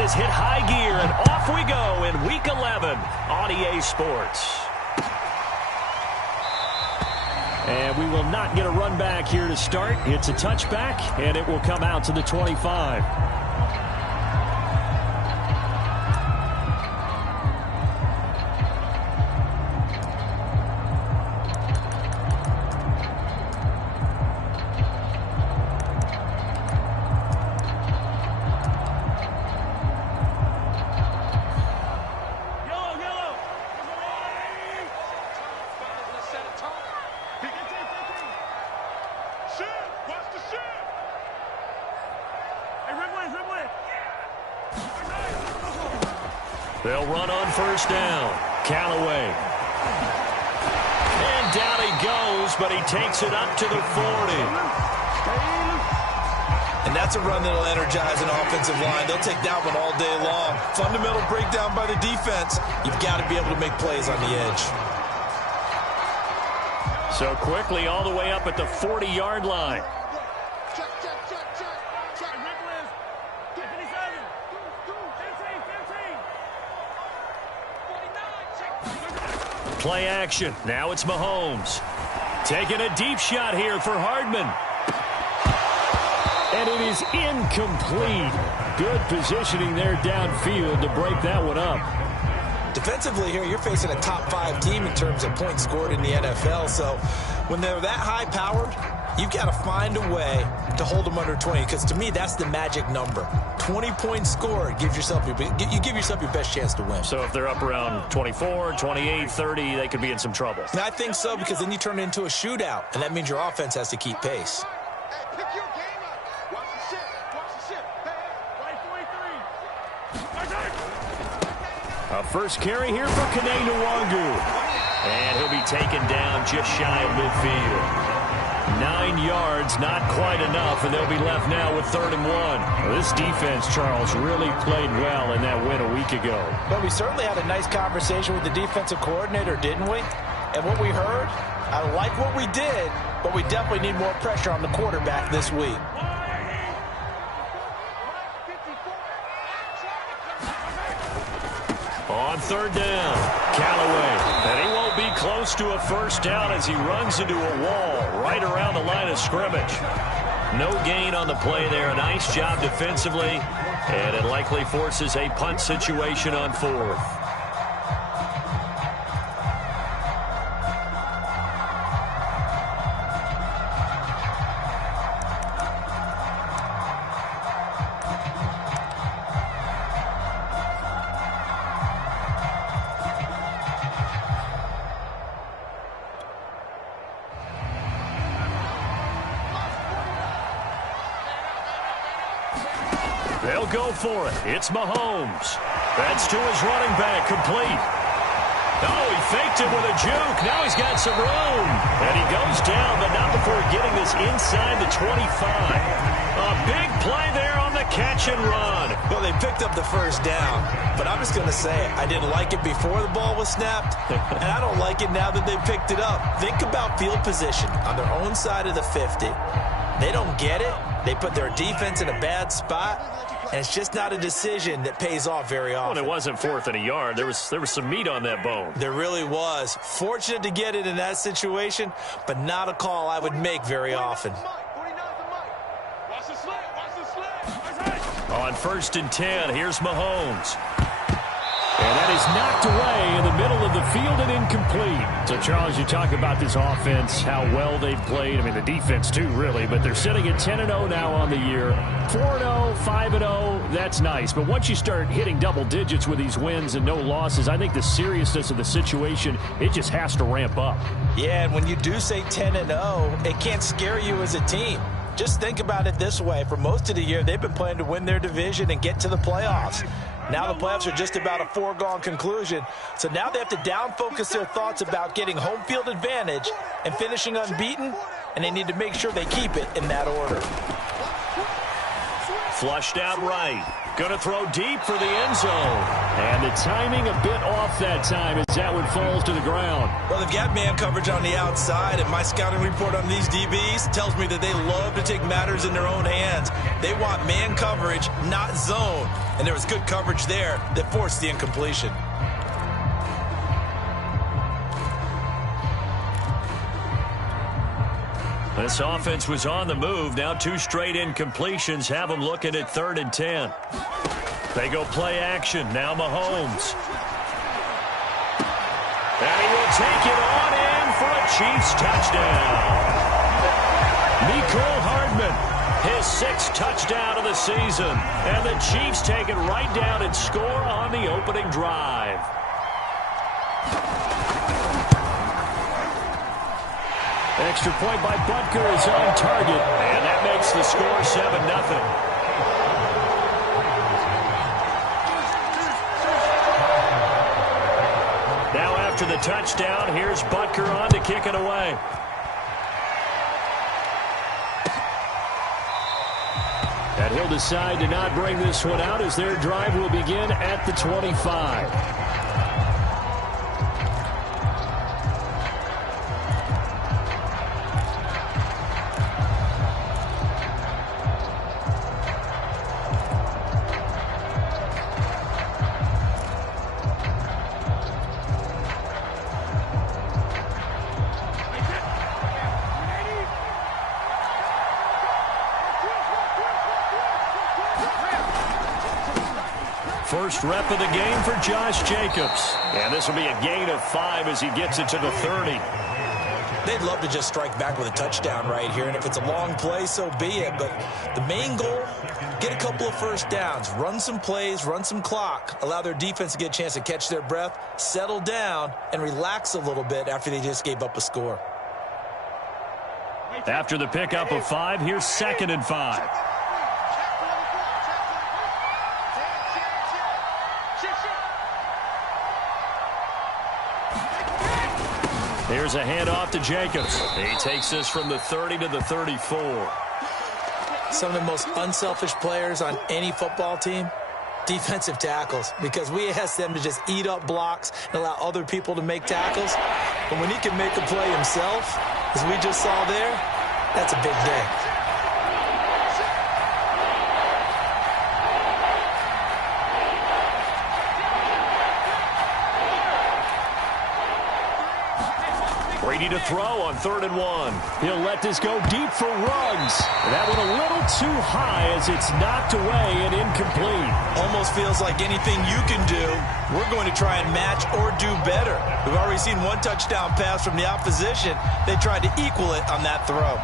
offense has hit high gear, and off we go in Week 11 on EA Sports. And we will not get a run back here to start. It's a touchback, and it will come out to the 25. They'll run on first down. Callaway. And down he goes, but he takes it up to the 40. And that's a run that'll energize an offensive line. They'll take that one all day long. Fundamental breakdown by the defense. You've got to be able to make plays on the edge. So quickly all the way up at the 40-yard line. Play action. Now it's Mahomes. Taking a deep shot here for Hardman. And it is incomplete. Good positioning there downfield to break that one up. Defensively here, you're facing a top-5 team in terms of points scored in the NFL. So when they're that high-powered, you've got to find a way to hold them under 20. Because to me, that's the magic number. 20 points scored gives yourself you give yourself your best chance to win. So if they're up around 24, 28, 30, they could be in some trouble. And I think so, because then you turn it into a shootout, and that means your offense has to keep pace. A first carry here for Kene Nwangu. And he'll be taken down just shy of midfield. 9 yards, not quite enough, and they'll be left now with 3rd and 1. Well, this defense, Charles, really played well in that win a week ago. Well, we certainly had a nice conversation with the defensive coordinator, didn't we? And what we heard, I like what we did, but we definitely need more pressure on the quarterback this week. On 3rd down, Callaway. And he won't be close to a first down as he runs into a wall right around the line of scrimmage. No gain on the play there. A nice job defensively. And it likely forces a punt situation on 4th. They'll go for it. It's Mahomes. That's to his running back, complete. Oh, he faked it with a juke. Now he's got some room. And he goes down, but not before getting this inside the 25. A big play there on the catch and run. Well, they picked up the first down, but I'm just going to say I didn't like it before the ball was snapped, and I don't like it now that they picked it up. Think about field position on their own side of the 50. They don't get it. They put their defense in a bad spot. And it's just not a decision that pays off very often. Well, it wasn't 4th and a yard. There was some meat on that bone. There really was. Fortunate to get it in that situation, but not a call I would make very often. On 1st and 10, here's Mahomes. And that is knocked away in the middle of the field and incomplete. So, Charles, you talk about this offense, how well they've played. I mean, the defense, too, really. But they're sitting at 10-0 now on the year. 4-0, 5-0, that's nice. But once you start hitting double digits with these wins and no losses, I think the seriousness of the situation, it just has to ramp up. Yeah, and when you do say 10-0, it can't scare you as a team. Just think about it this way. For most of the year, they've been playing to win their division and get to the playoffs. Now the playoffs are just about a foregone conclusion. So now they have to down-focus their thoughts about getting home field advantage and finishing unbeaten, and they need to make sure they keep it in that order. Flushed out right. Going to throw deep for the end zone. And the timing a bit off that time as that one falls to the ground. Well, they've got man coverage on the outside, and my scouting report on these DBs tells me that they love to take matters in their own hands. They want man coverage, not zone. and there was good coverage there that forced the incompletion. This offense was on the move. Now 2 straight incompletions have them looking at 3rd and 10. They go play action. Now Mahomes. And he will take it on in for a Chiefs touchdown. Mecole Hardman, his 6th touchdown of the season. And the Chiefs take it right down and score on the opening drive. Extra point by Butker is on target, and that makes the score 7-0. Now after the touchdown, here's Butker on to kick it away. And he'll decide to not bring this one out as their drive will begin at the 25. First rep of the game for Josh Jacobs. And this will be a gain of 5 as he gets it to the 30. They'd love to just strike back with a touchdown right here, and if it's a long play, so be it. But the main goal, get a couple of first downs, run some plays, run some clock, allow their defense to get a chance to catch their breath, settle down, and relax a little bit after they just gave up a score. After the pickup of 5, here's 2nd and 5. Here's a handoff to Jacobs. He takes this from the 30 to the 34. Some of the most unselfish players on any football team, defensive tackles, because we ask them to just eat up blocks and allow other people to make tackles. But when he can make a play himself, as we just saw there, that's a big day. Brady to throw on 3rd and 1. He'll let this go deep for Ruggs. That one a little too high as it's knocked away and incomplete. Almost feels like anything you can do, we're going to try and match or do better. We've already seen one touchdown pass from the opposition. They tried to equal it on that throw.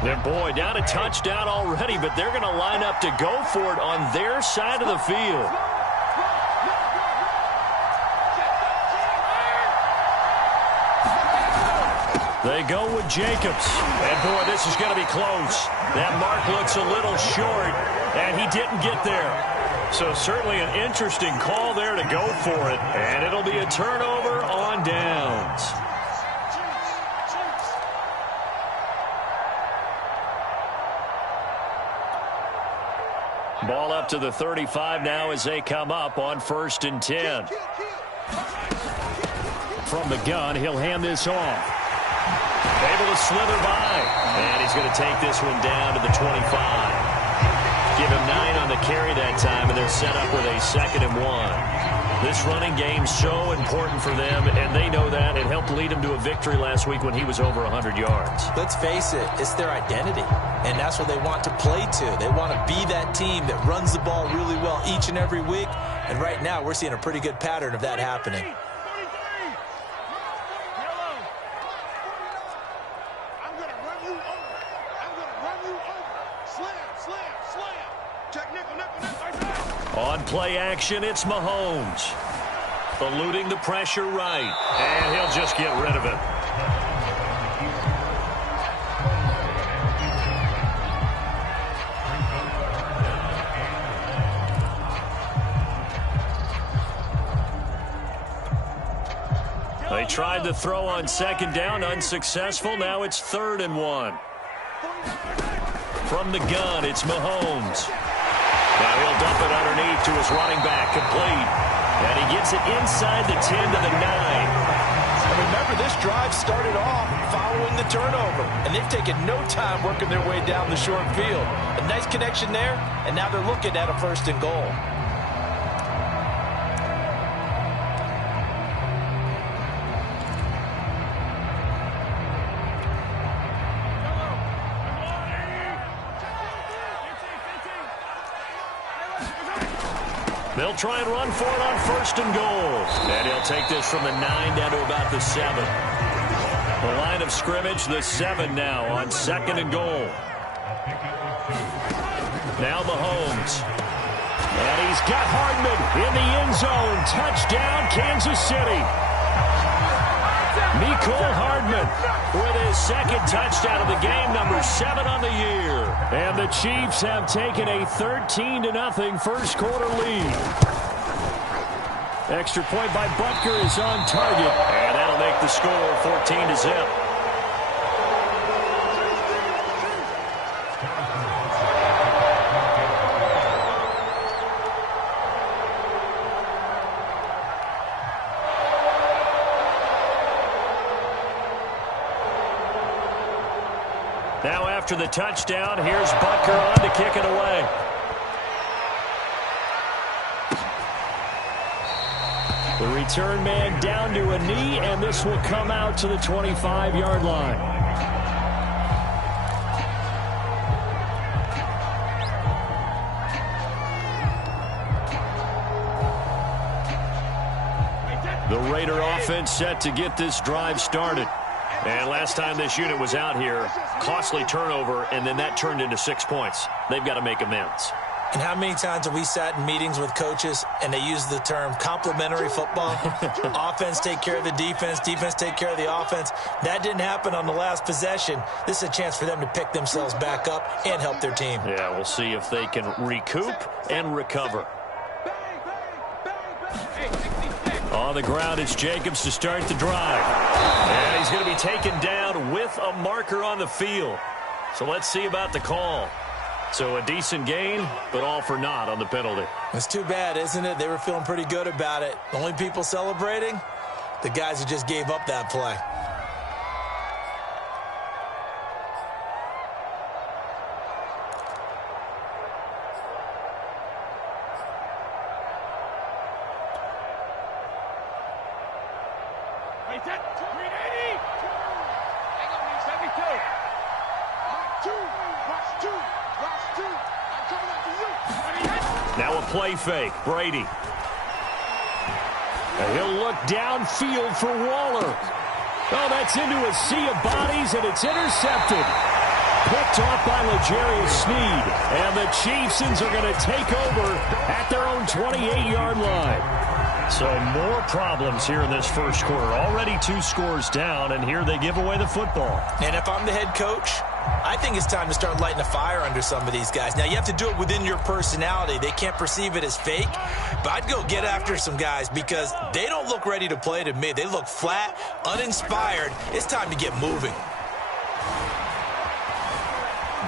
And boy, down a touchdown already, but they're going to line up to go for it on their side of the field. They go with Jacobs. And boy, this is going to be close. That mark looks a little short, and he didn't get there. So certainly an interesting call there to go for it. And it'll be a turnover on downs. Ball up to the 35 now as they come up on 1st and 10. From the gun, he'll hand this off. Able to slither by. And he's going to take this one down to the 25. Give him 9 on the carry that time, and they're set up with a 2nd and 1. This running game so important for them, and they know that. It helped lead them to a victory last week when he was over 100 yards. Let's face it, it's their identity, and that's what they want to play to. They want to be that team that runs the ball really well each and every week, and right now we're seeing a pretty good pattern of that happening. On play action, it's Mahomes. Eluding the pressure right. And he'll just get rid of it. They tried to throw on 2nd down, unsuccessful. Now it's 3rd and 1. From the gun, it's Mahomes. Now he'll dump it underneath to his running back, complete. And he gets it inside the 10 to the 9. I mean, remember, this drive started off following the turnover, and they've taken no time working their way down the short field. A nice connection there, and now they're looking at a 1st and goal. They'll try and run for it on 1st and goal. And he'll take this from the 9 down to about the 7. The line of scrimmage, the 7 now on 2nd and goal. Now Mahomes. And he's got Hardman in the end zone. Touchdown, Kansas City. Mecole Hardman with his 2nd touchdown of the game, number 7 on the year. And the Chiefs have taken a 13-0 first quarter lead. Extra point by Butker is on target, and that'll make the score 14-0. Now after the touchdown, here's Butker on to kick it away. The return man down to a knee, and this will come out to the 25-yard line. The Raider offense set to get this drive started. And last time this unit was out here, costly turnover, and then that turned into 6 points. They've got to make amends. And how many times have we sat in meetings with coaches and they use the term complementary football? Offense take care of the defense, defense take care of the offense. That didn't happen on the last possession. This is a chance for them to pick themselves back up and help their team. Yeah, we'll see if they can recoup and recover. On the ground, it's Jacobs to start the drive. And he's going to be taken down with a marker on the field. So let's see about the call. So a decent gain, but all for naught on the penalty. It's too bad, isn't it? They were feeling pretty good about it. The only people celebrating, the guys who just gave up that play. Now a play fake. Brady. And he'll look downfield for Waller. Oh, that's into a sea of bodies, and it's intercepted. Picked off by Legit Sneed. And the Chiefs are going to take over at their own 28-yard line. So more problems here in this first quarter. Already 2 scores down, and here they give away the football. And if I'm the head coach, I think it's time to start lighting a fire under some of these guys. Now, you have to do it within your personality. They can't perceive it as fake. But I'd go get after some guys because they don't look ready to play to me. They look flat, uninspired. It's time to get moving.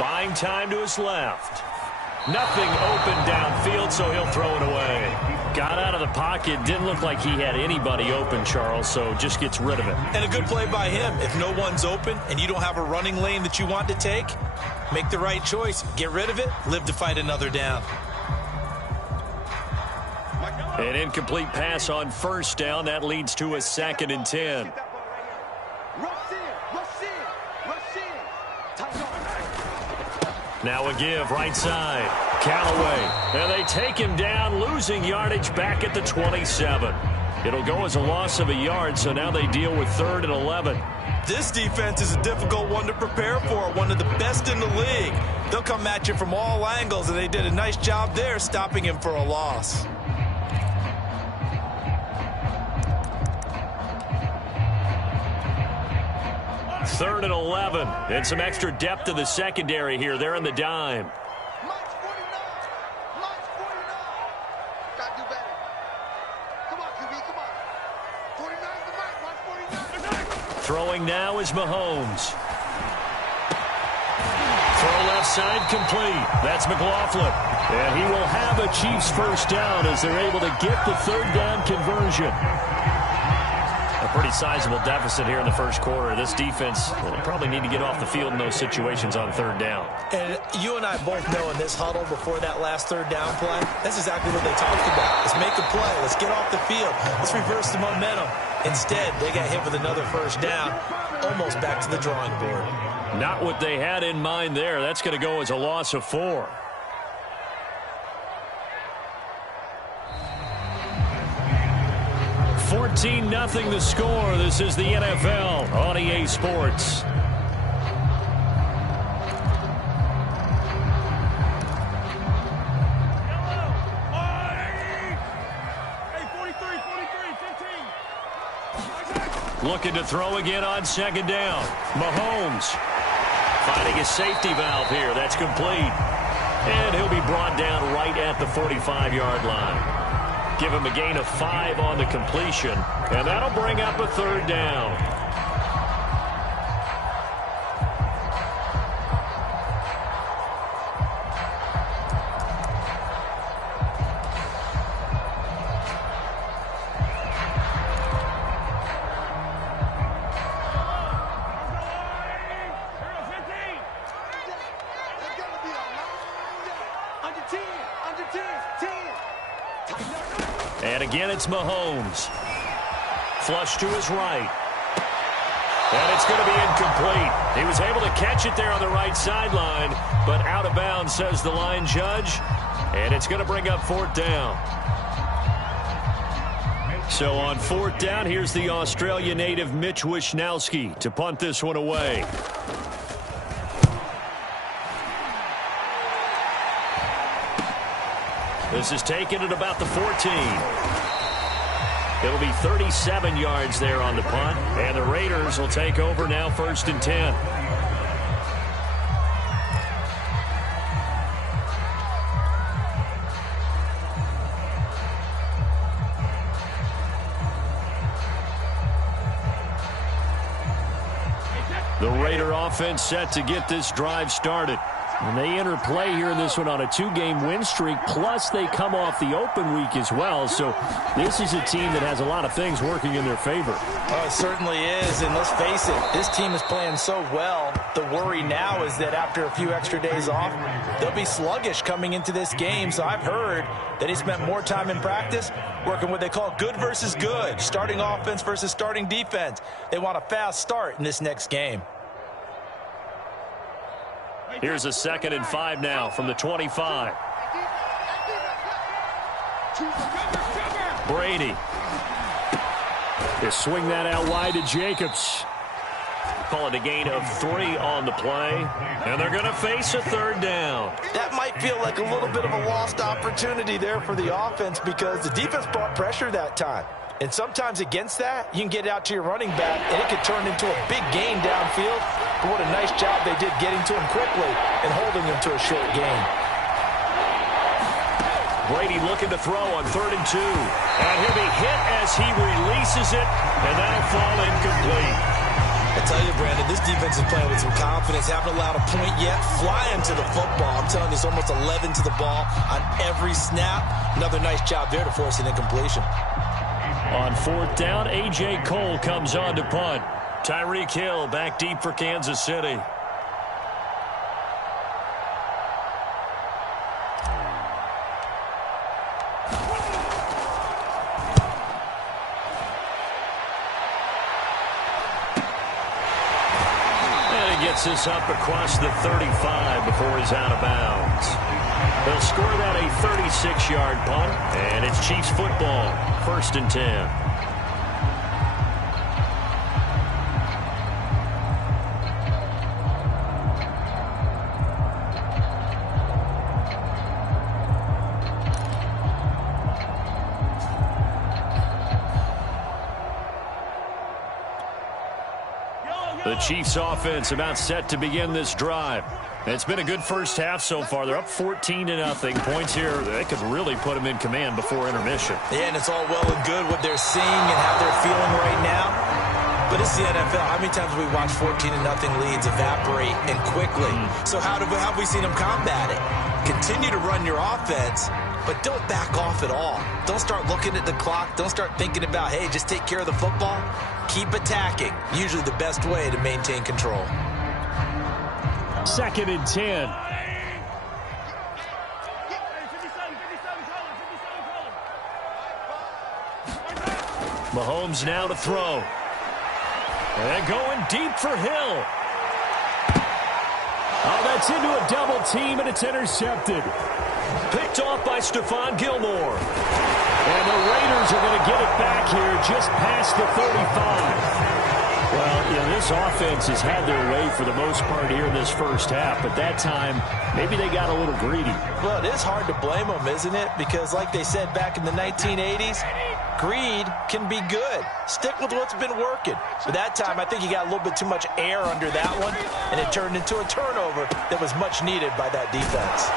Buying time to his left. Nothing open downfield, so he'll throw it away. Got out of the pocket. Didn't look like he had anybody open, Charles, so just gets rid of it. And a good play by him. If no one's open and you don't have a running lane that you want to take, make the right choice. Get rid of it. Live to fight another down. An incomplete pass on first down. That leads to a 2nd and 10. Now a give, right side. Callaway. And they take him down, losing yardage back at the 27. It'll go as a loss of a yard, so now they deal with 3rd and 11. This defense is a difficult one to prepare for, one of the best in the league. They'll come at you from all angles, and they did a nice job there stopping him for a loss. Third and 11, and some extra depth to the secondary here. They're in the dime. Throwing now is Mahomes. Throw left side complete. That's McLaughlin. And he will have a Chiefs first down as they're able to get the 3rd down conversion. A pretty sizable deficit here in the first quarter. This defense will probably need to get off the field in those situations on third down. And you and I both know in this huddle before that last third down play, that's exactly what they talked about. Let's make a play. Let's get off the field. Let's reverse the momentum. Instead, they got hit with another first down, almost back to the drawing board. Not what they had in mind there. That's going to go as a loss of 4. $14-0 the score. This is the NFL on EA Sports. Looking to throw again on second down. Mahomes finding his safety valve here. That's complete. And he'll be brought down right at the 45-yard line. Give him a gain of 5 on the completion. And that'll bring up a third down. And again, it's Mahomes. Flush to his right. And it's going to be incomplete. He was able to catch it there on the right sideline, but out of bounds, says the line judge. And it's going to bring up fourth down. So on fourth down, here's the Australia native Mitch Wishnowsky to punt this one away. This is taken at about the 14. It'll be 37 yards there on the punt, and the Raiders will take over now, 1st and 10. The Raider offense set to get this drive started. And they enter play here in this one on a 2-game win streak, plus they come off the open week as well. So this is a team that has a lot of things working in their favor. Oh, it certainly is, and let's face it, this team is playing so well. The worry now is that after a few extra days off, they'll be sluggish coming into this game. So I've heard that he spent more time in practice working what they call good versus good, starting offense versus starting defense. They want a fast start in this next game. Here's a 2nd and 5 now from the 25. Brady. They swing that out wide to Jacobs. Call it a gain of 3 on the play. And they're going to face a third down. That might feel like a little bit of a lost opportunity there for the offense because the defense brought pressure that time. And sometimes against that, you can get out to your running back, and it could turn into a big gain downfield. But what a nice job they did getting to him quickly and holding him to a short gain. Brady looking to throw on 3rd and 2. And he'll be hit as he releases it, and that'll fall incomplete. I tell you, Brandon, this defense is playing with some confidence. Haven't allowed a point yet. Flying to the football. I'm telling you, it's almost 11 to the ball on every snap. Another nice job there to force an incompletion. On fourth down, A.J. Cole comes on to punt. Tyreek Hill back deep for Kansas City. And he gets this up across the 35 before he's out of bounds. They'll score that a 36-yard punt, and it's Chiefs football, 1st and 10. The Chiefs offense about set to begin this drive. It's been a good first half so far. They're up 14-0. Points here, they could really put them in command before intermission. Yeah, and it's all well and good what they're seeing and how they're feeling right now. But it's the NFL. How many times have we watched 14-0 leads evaporate and quickly? So how have we seen them combat it? Continue to run your offense, but don't back off at all. Don't start looking at the clock. Don't start thinking about, hey, just take care of the football. Keep attacking. Usually the best way to maintain control. 2nd and 10. Mahomes now to throw. And going deep for Hill. Oh, that's into a double team, and it's intercepted. Picked off by Stephon Gilmore. And the Raiders are going to get it back here just past the 35. Well, this offense has had their way for the most part here in this first half, but that time, maybe they got a little greedy. Well, it is hard to blame them, isn't it? Because like they said back in the 1980s, greed can be good. Stick with what's been working. But that time, I think he got a little bit too much air under that one, and it turned into a turnover that was much needed by that defense.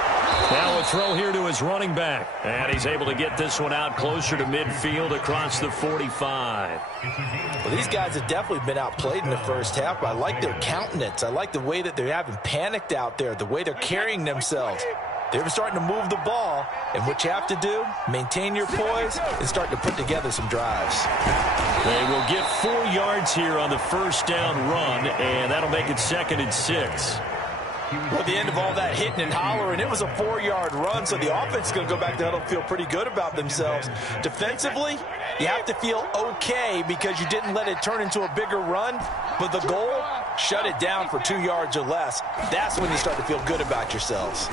Now a throw here to his running back. And he's able to get this one out closer to midfield across the 45. Well, these guys have definitely been outplayed in the first half, but I like their countenance. I like the way that they haven't panicked out there, the way they're carrying themselves. They're starting to move the ball, and what you have to do, maintain your poise and start to put together some drives. They will get 4 yards here on the first down run, and that'll make it 2nd and 6. Well, at the end of all that hitting and hollering, it was a 4-yard run, so the offense is going to go back to huddle and feel pretty good about themselves. Defensively, you have to feel okay because you didn't let it turn into a bigger run, but the goal, shut it down for 2 yards or less. That's when you start to feel good about yourselves.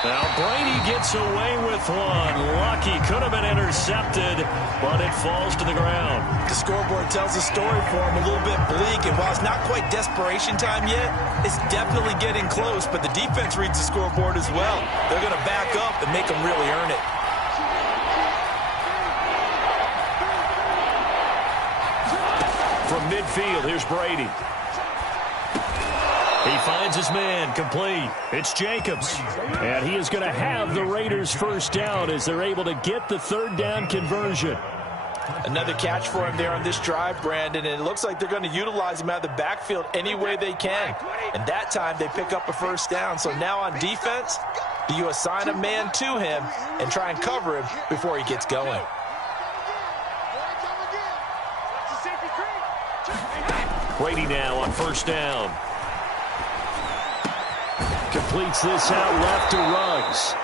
Now Brady gets away with one. Lucky, could have been intercepted, but it falls to the ground. The scoreboard tells a story for him, a little bit bleak, and while it's not quite desperation time yet, it's definitely getting close, but the defense reads the scoreboard as well. They're going to back up and make them really earn it. From midfield, here's Brady. He finds his man, complete. It's Jacobs. And he is going to have the Raiders first down as they're able to get the 3rd down conversion. Another catch for him there on this drive, Brandon, and it looks like they're going to utilize him out of the backfield any way they can. And that time they pick up a first down. So now on defense, do you assign a man to him and try and cover him before he gets going? Brady now on first down. Completes this out left to Ruggs.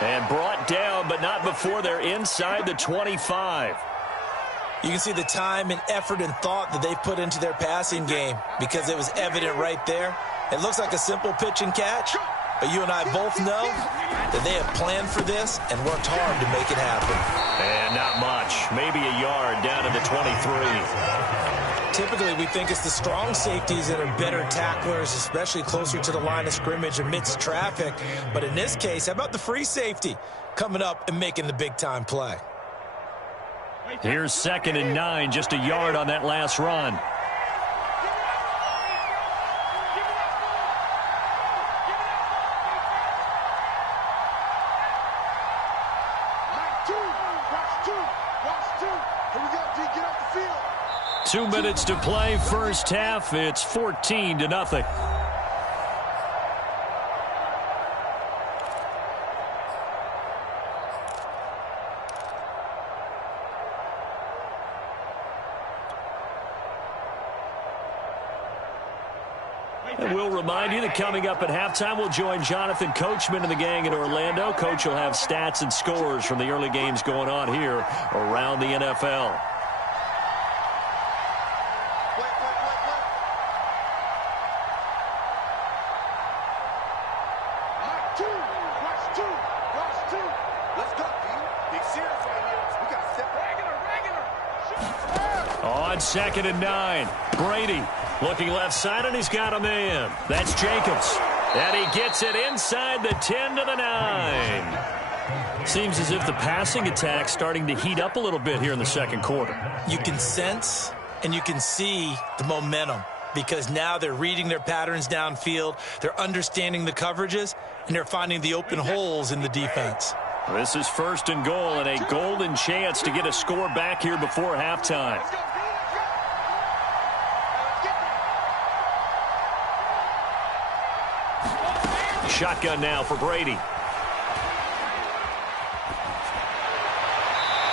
And brought down, but not before they're inside the 25. You can see the time and effort and thought that they put into their passing game because it was evident right there. It looks like a simple pitch and catch, but you and I both know that they have planned for this and worked hard to make it happen. And not much. Maybe a yard down to the 23. Typically, we think it's the strong safeties that are better tacklers, especially closer to the line of scrimmage amidst traffic. But in this case, how about the free safety coming up and making the big-time play? Here's 2nd and 9, just a yard on that last run. Two minutes to play, first half. It's 14-0. And we'll remind you that coming up at halftime, we'll join Jonathan Coachman and the gang in Orlando. Coach will have stats and scores from the early games going on here around the NFL. On 2nd and 9, Brady looking left side, and he's got a man. That's Jacobs. And he gets it inside the 10 to the 9. Seems as if the passing attack's starting to heat up a little bit here in the second quarter. You can sense and you can see the momentum because now they're reading their patterns downfield, they're understanding the coverages, and they're finding the open holes in the defense. This is 1st and goal and a golden chance to get a score back here before halftime. Shotgun now for Brady.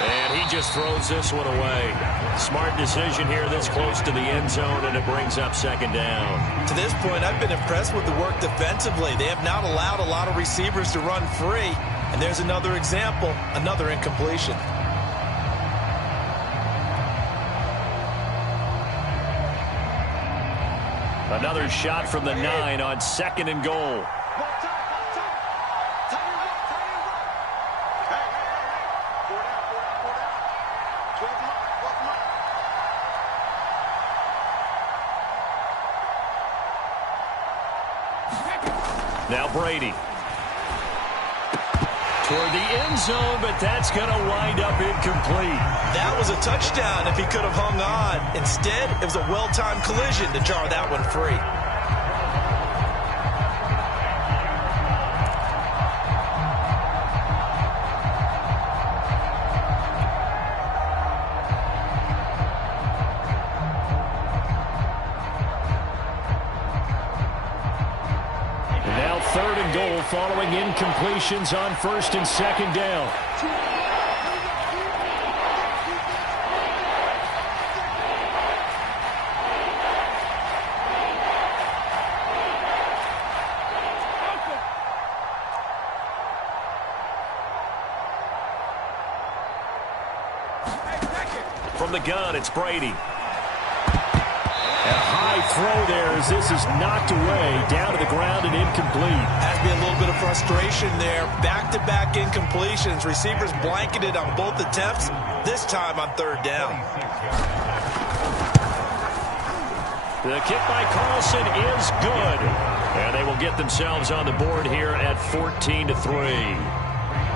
And he just throws this one away. Smart decision here this close to the end zone, and it brings up 2nd down. To this point, I've been impressed with the work defensively. They have not allowed a lot of receivers to run free. And there's another example, another incompletion. Another shot from the 9 on 2nd and goal. Now Brady. Toward the end zone, but that's going to wind up incomplete. That was a touchdown if he could have hung on. Instead, it was a well-timed collision to jar that one free. Now 3rd and goal following incompletions on 1st and 2nd down. From the gun, it's Brady. A high throw there as this is knocked away, down to the ground and incomplete. Has to be a little bit of frustration there. Back-to-back incompletions. Receivers blanketed on both attempts, this time on 3rd down. The kick by Carlson is good. And they will get themselves on the board here at 14-3.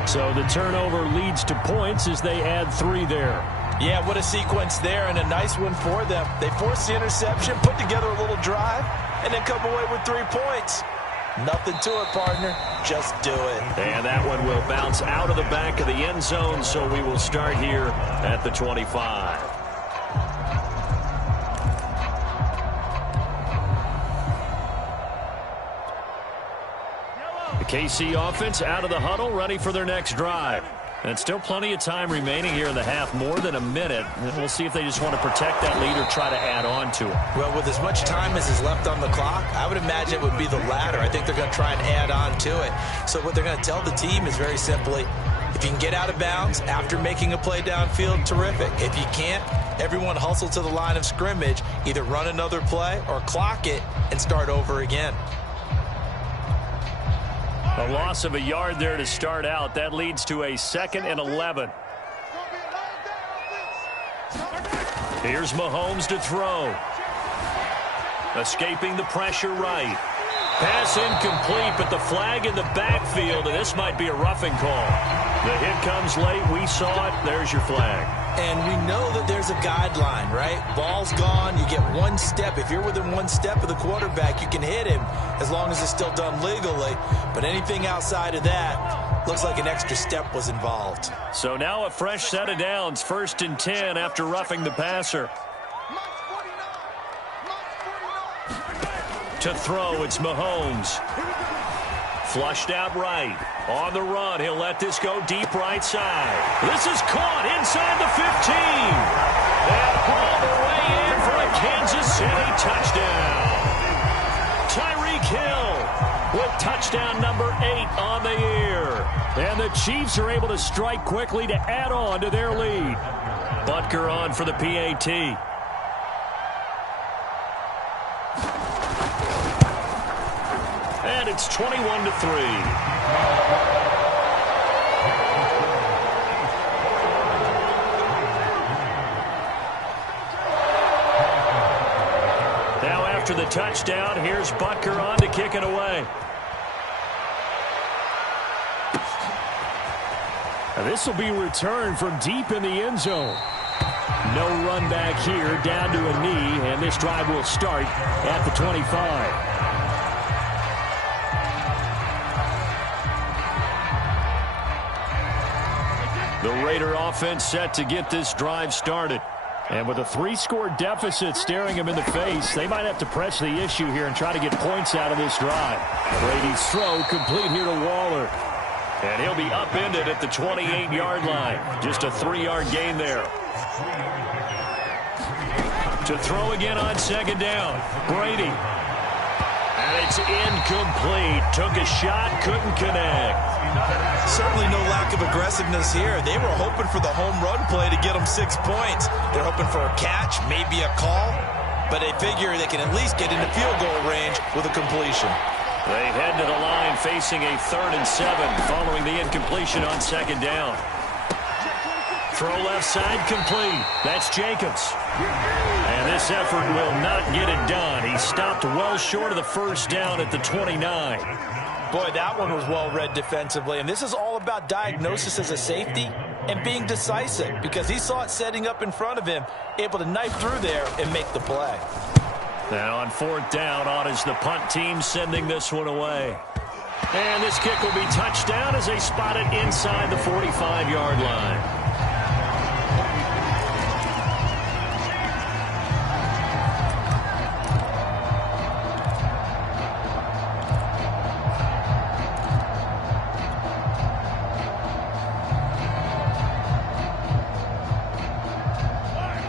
So the turnover leads to points as they add 3 there. Yeah, what a sequence there, and a nice one for them. They forced the interception, put together a little drive, and then come away with 3 points. Nothing to it, partner. Just do it. And that one will bounce out of the back of the end zone, so we will start here at the 25. The KC offense out of the huddle, ready for their next drive. And still plenty of time remaining here in the half, more than a minute. And we'll see if they just want to protect that lead or try to add on to it. Well, with as much time as is left on the clock, I would imagine it would be the latter. I think they're going to try and add on to it. So what they're going to tell the team is very simply, if you can get out of bounds after making a play downfield, terrific. If you can't, everyone hustle to the line of scrimmage, either run another play or clock it and start over again. A loss of a yard there to start out. That leads to a 2nd and 11. Here's Mahomes to throw. Escaping the pressure right. Pass incomplete, but the flag in the backfield, and this might be a roughing call. The hit comes late. We saw it. There's your flag. And we know that there's a guideline, right? Ball's gone. You get 1 step. If you're within 1 step of the quarterback, you can hit him as long as it's still done legally. But anything outside of that, looks like an extra step was involved. So now a fresh set of downs. 1st and 10 after roughing the passer. To throw, it's Mahomes. Flushed out right. On the run, he'll let this go deep right side. This is caught inside the 15. And all the way in for a Kansas City touchdown. Tyreek Hill with touchdown number 8 on the year. And the Chiefs are able to strike quickly to add on to their lead. Butker on for the PAT. And it's 21-3. Now after the touchdown, here's Butker on to kick it away. And this will be returned from deep in the end zone. No run back here, down to a knee, and this drive will start at the 25. The Raider offense set to get this drive started. And with a 3-score deficit staring them in the face, they might have to press the issue here and try to get points out of this drive. Brady's throw complete here to Waller. And he'll be upended at the 28-yard line. Just a 3-yard gain there. To throw again on second down. Brady. And it's incomplete. Took a shot, couldn't connect. Certainly no lack of aggressiveness here. They were hoping for the home run play to get them 6 points. They're hoping for a catch, maybe a call, but they figure they can at least get into field goal range with a completion. They head to the line facing a 3rd and 7 following the incompletion on second down. Throw left side complete. That's Jacobs. And this effort will not get it done. He stopped well short of the first down at the 29. Boy, that one was well read defensively, and this is all about diagnosis as a safety and being decisive because he saw it setting up in front of him, able to knife through there and make the play. Now on 4th down, on is the punt team sending this one away. And this kick will be touchdown as they spot it inside the 45-yard line.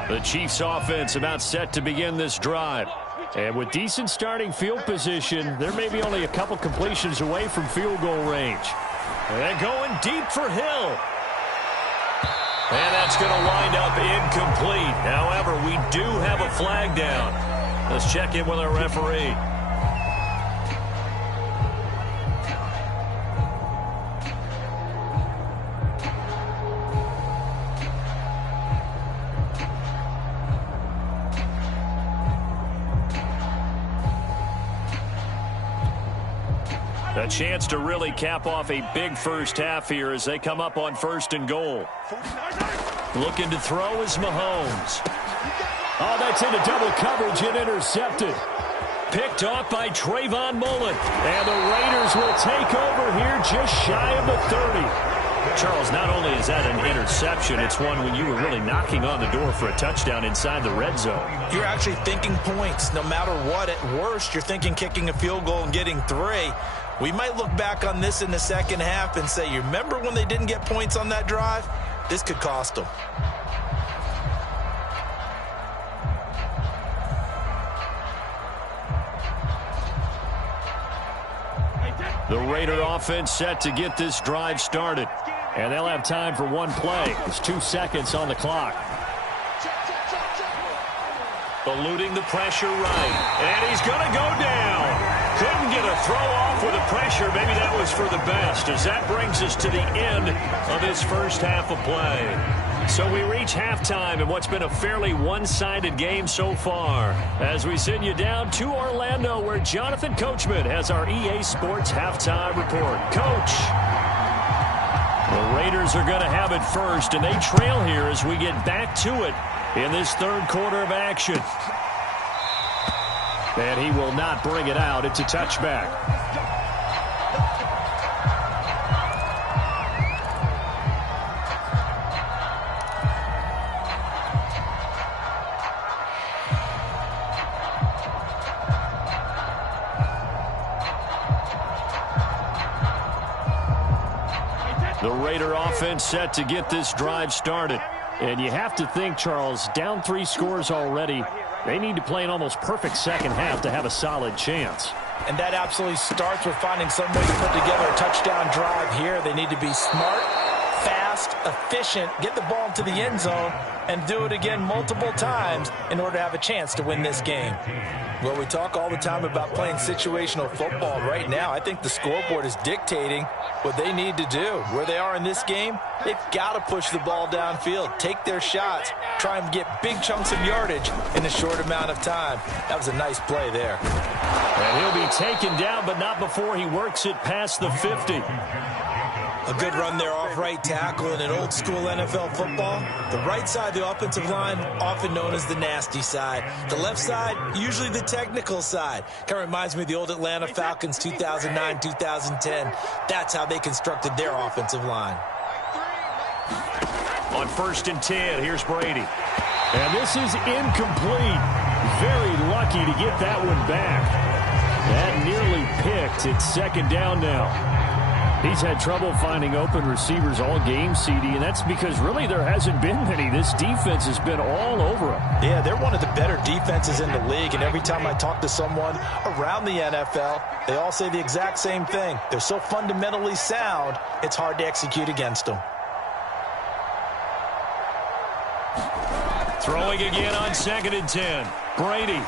The Chiefs offense about set to begin this drive. And with decent starting field position, there may be only a couple completions away from field goal range. And they're going deep for Hill. And that's going to wind up incomplete. However, we do have a flag down. Let's check in with our referee. A chance to really cap off a big first half here as they come up on 1st and goal. Looking to throw is Mahomes. Oh, that's into double coverage and intercepted. Picked off by Trayvon Mullen. And the Raiders will take over here just shy of the 30. Charles, not only is that an interception, it's one when you were really knocking on the door for a touchdown inside the red zone. You're actually thinking points. No matter what, at worst, you're thinking kicking a field goal and getting 3. We might look back on this in the second half and say, you remember when they didn't get points on that drive? This could cost them. The Raider offense set to get this drive started. And they'll have time for one play. There's 2 seconds on the clock. Eluding the pressure right. And he's going to go down. Couldn't get a throw off with the pressure. Maybe that was for the best, as that brings us to the end of this first half of play. So we reach halftime in what's been a fairly one-sided game so far, as we send you down to Orlando, where Jonathan Coachman has our EA Sports halftime report. Coach. The Raiders are going to have it first, and they trail here as we get back to it in this 3rd quarter of action. And he will not bring it out. It's a touchback. The Raider offense set to get this drive started. And you have to think, Charles, down 3 scores already. They need to play an almost perfect second half to have a solid chance. And that absolutely starts with finding some way to put together a touchdown drive here. They need to be smart, fast, efficient, get the ball into the end zone, and do it again multiple times in order to have a chance to win this game. Well, we talk all the time about playing situational football. Right now, I think the scoreboard is dictating what they need to do. Where they are in this game, they've got to push the ball downfield, take their shots, try and get big chunks of yardage in a short amount of time. That was a nice play there. And he'll be taken down, but not before he works it past the 50. A good run there off right tackle in an old school NFL football. The right side of the offensive line, often known as the nasty side. The left side, usually the technical side. Kind of reminds me of the old Atlanta Falcons 2009, 2010. That's how they constructed their offensive line. On 1st and 10, here's Brady. And this is incomplete. Very lucky to get that one back. That nearly picked. It's 2nd down now. He's had trouble finding open receivers all game, CD, and that's because really there hasn't been many. This defense has been all over him. Yeah, they're one of the better defenses in the league, and every time I talk to someone around the NFL, they all say the exact same thing. They're so fundamentally sound, it's hard to execute against them. Throwing again on 2nd and 10. Brady.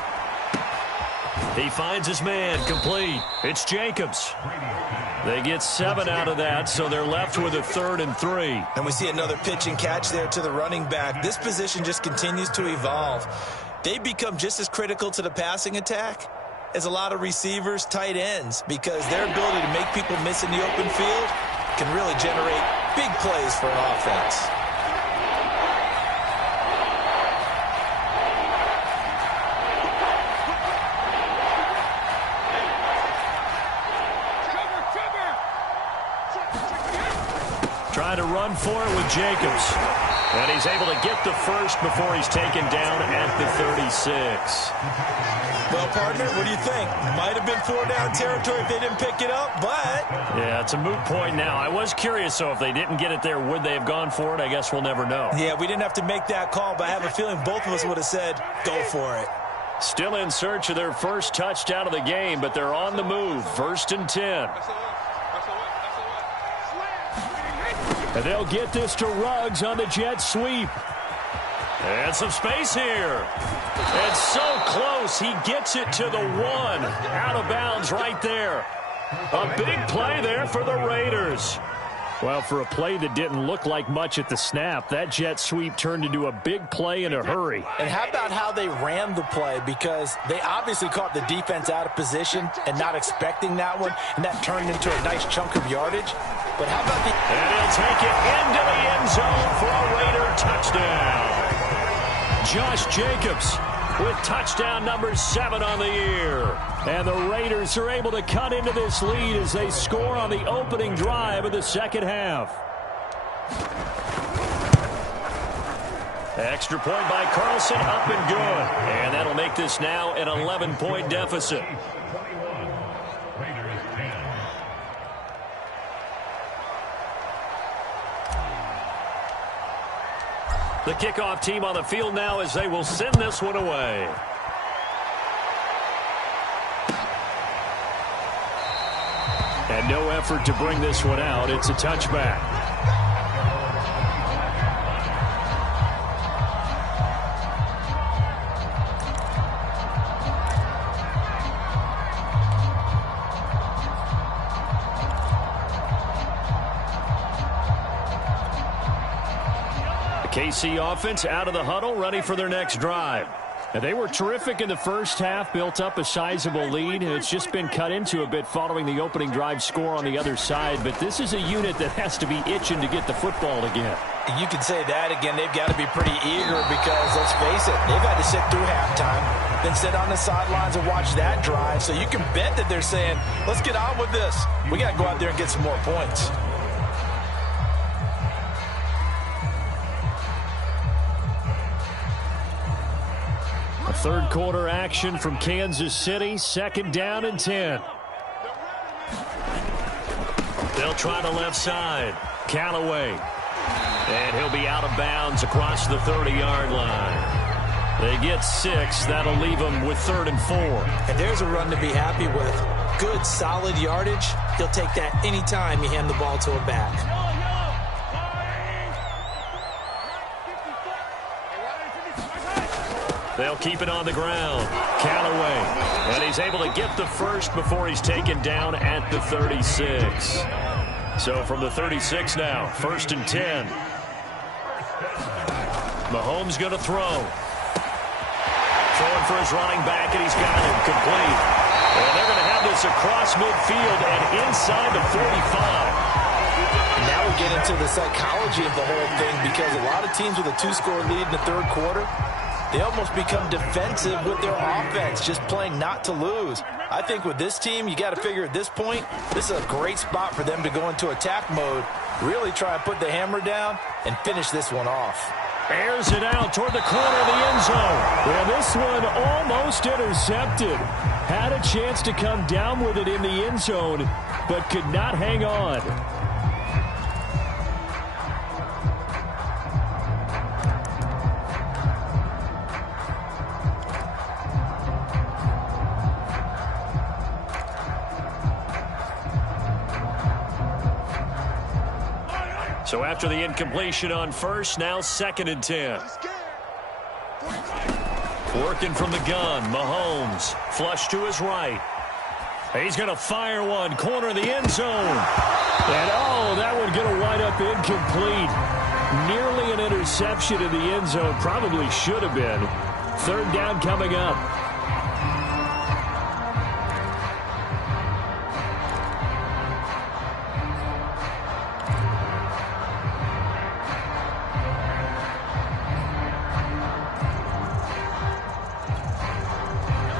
He finds his man, complete. It's Jacobs. They get 7 out of that, so they're left with a 3rd and 3. And we see another pitch and catch there to the running back. This position just continues to evolve. They become just as critical to the passing attack as a lot of receivers, tight ends, because their ability to make people miss in the open field can really generate big plays for an offense. Trying to run for it with Jacobs. And he's able to get the first before he's taken down at the 36. Well, partner, what do you think? Might have been 4-down territory if they didn't pick it up, but... Yeah, it's a moot point now. I was curious, so if they didn't get it there, would they have gone for it? I guess we'll never know. Yeah, we didn't have to make that call, but I have a feeling both of us would have said, go for it. Still in search of their first touchdown of the game, but they're on the move. 1st and 10. And they'll get this to Ruggs on the jet sweep. And some space here. And so close, he gets it to the 1. Out of bounds right there. A big play there for the Raiders. Well, for a play that didn't look like much at the snap, that jet sweep turned into a big play in a hurry. And how about how they ran the play? Because they obviously caught the defense out of position and not expecting that one, and that turned into a nice chunk of yardage. But how about the... And he'll take it into the end zone for a Raider touchdown. Josh Jacobs with touchdown number 7 on the year. And the Raiders are able to cut into this lead as they score on the opening drive of the second half. Extra point by Carlson, up and good. And that'll make this now an 11-point deficit. The kickoff team on the field now as they will send this one away. And no effort to bring this one out. It's a touchback. KC offense out of the huddle, ready for their next drive. And they were terrific in the first half, built up a sizable lead. It's just been cut into a bit following the opening drive score on the other side. But this is a unit that has to be itching to get the football again. You can say that again. They've got to be pretty eager because, let's face it, they've had to sit through halftime, then sit on the sidelines and watch that drive. So you can bet that they're saying, let's get on with this. We got to go out there and get some more points. A third quarter action from Kansas City. 2nd down and 10. They'll try the left side. Callaway. And he'll be out of bounds across the 30-yard line. They get 6. That'll leave them with 3rd and 4. And there's a run to be happy with. Good, solid yardage. He'll take that anytime you hand the ball to a back. They'll keep it on the ground. Callaway. And he's able to get the first before he's taken down at the 36. So from the 36 now, 1st and 10. Mahomes going to throw. Throwing for his running back, and he's got him complete. And they're going to have this across midfield and inside the 45. Now we get into the psychology of the whole thing because a lot of teams with a 2-score lead in the third quarter, they almost become defensive with their offense, just playing not to lose. I think with this team, you got to figure at this point, this is a great spot for them to go into attack mode Really try and put the hammer down and finish this one off. Airs it out toward the corner of the end zone. And this one almost intercepted. Had a chance to come down with it in the end zone, but could not hang on. So after the incompletion on first, now 2nd and 10. Working from the gun, Mahomes. Flush to his right. He's going to fire one. Corner of the end zone. And, oh, that one going to wind up incomplete. Nearly an interception in the end zone. Probably should have been. 3rd down coming up.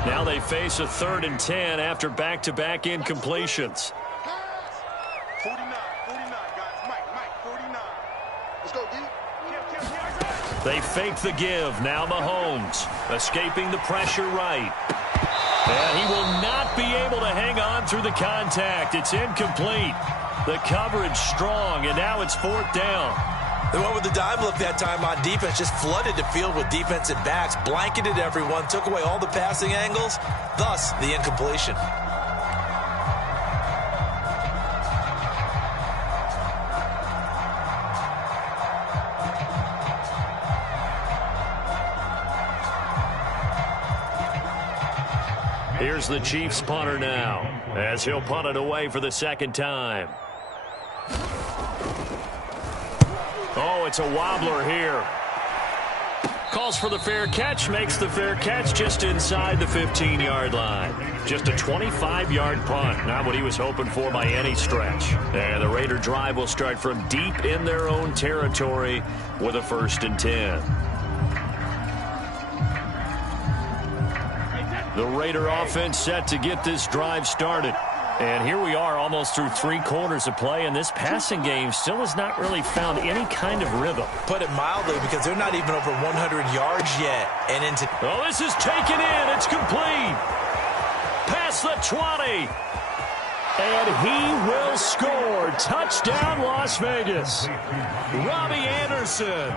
Now they face a 3rd and 10 after back-to-back incompletions. 49, guys. Mike, 49. Let's go, D. They fake the give. Now Mahomes escaping the pressure right. And he will not be able to hang on through the contact. It's incomplete. The coverage strong, and now it's 4th down. They went with the dime look that time on defense, just flooded the field with defensive backs, blanketed everyone, took away all the passing angles, thus the incompletion. Here's the Chiefs punter now, as he'll punt it away for the 2nd time. Oh, it's a wobbler here. Calls for the fair catch, makes the fair catch just inside the 15-yard line. Just a 25-yard punt, not what he was hoping for by any stretch. And the Raider drive will start from deep in their own territory with a 1st and 10. The Raider offense set to get this drive started. And here we are almost through 3 quarters of play, and this passing game still has not really found any kind of rhythm. Put it mildly, because they're not even over 100 yards yet. And into Oh, this is taken in. It's complete. Past the 20. And he will score. Touchdown, Las Vegas. Robbie Anderson.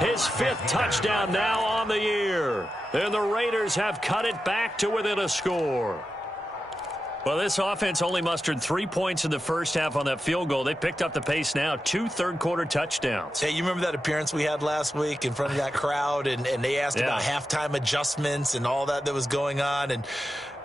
His 5th touchdown now on the year. And the Raiders have cut it back to within a score. Well, this offense only mustered 3 points in the first half on that field goal. They picked up the pace now. 2 third-quarter touchdowns. Hey, you remember that appearance we had last week in front of that crowd, and they asked about halftime adjustments and all that was going on, and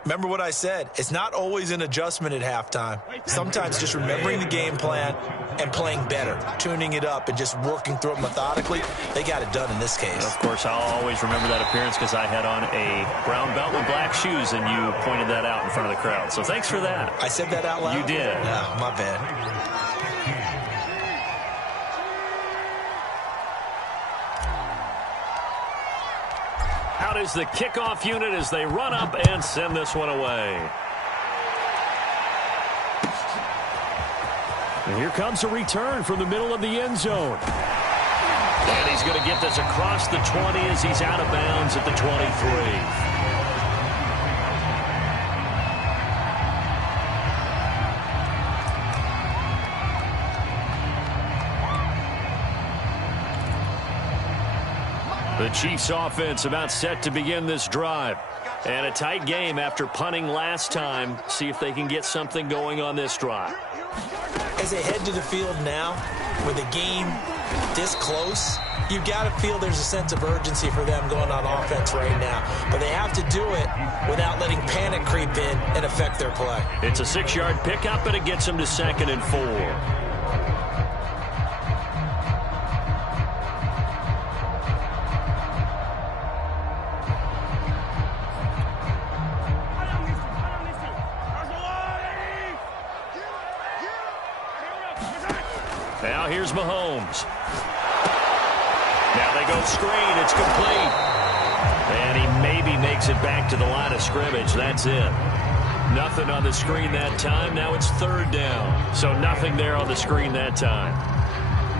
remember what I said. It's not always an adjustment at halftime. Sometimes just remembering the game plan and playing better, tuning it up and just working through it methodically. They got it done in this case. Of course, I'll always remember that appearance because I had on a brown belt with black shoes, and you pointed that out in front of the crowd. So thanks for that. I said that out loud? You did. No, my bad. Out is the kickoff unit as they run up and send this one away. And here comes a return from the middle of the end zone. And he's going to get this across the 20 as he's out of bounds at the 23. The Chiefs offense about set to begin this drive. And a tight game after punting last time. See if they can get something going on this drive. As they head to the field now, with a game this close, you've got to feel there's a sense of urgency for them going on offense right now. But they have to do it without letting panic creep in and affect their play. It's a 6-yard pickup, and it gets them to 2nd and 4. Now here's Mahomes. Now they go screen. It's complete. And he maybe makes it back to the line of scrimmage. That's it. Nothing on the screen that time. Now it's third down. So nothing there on the screen that time.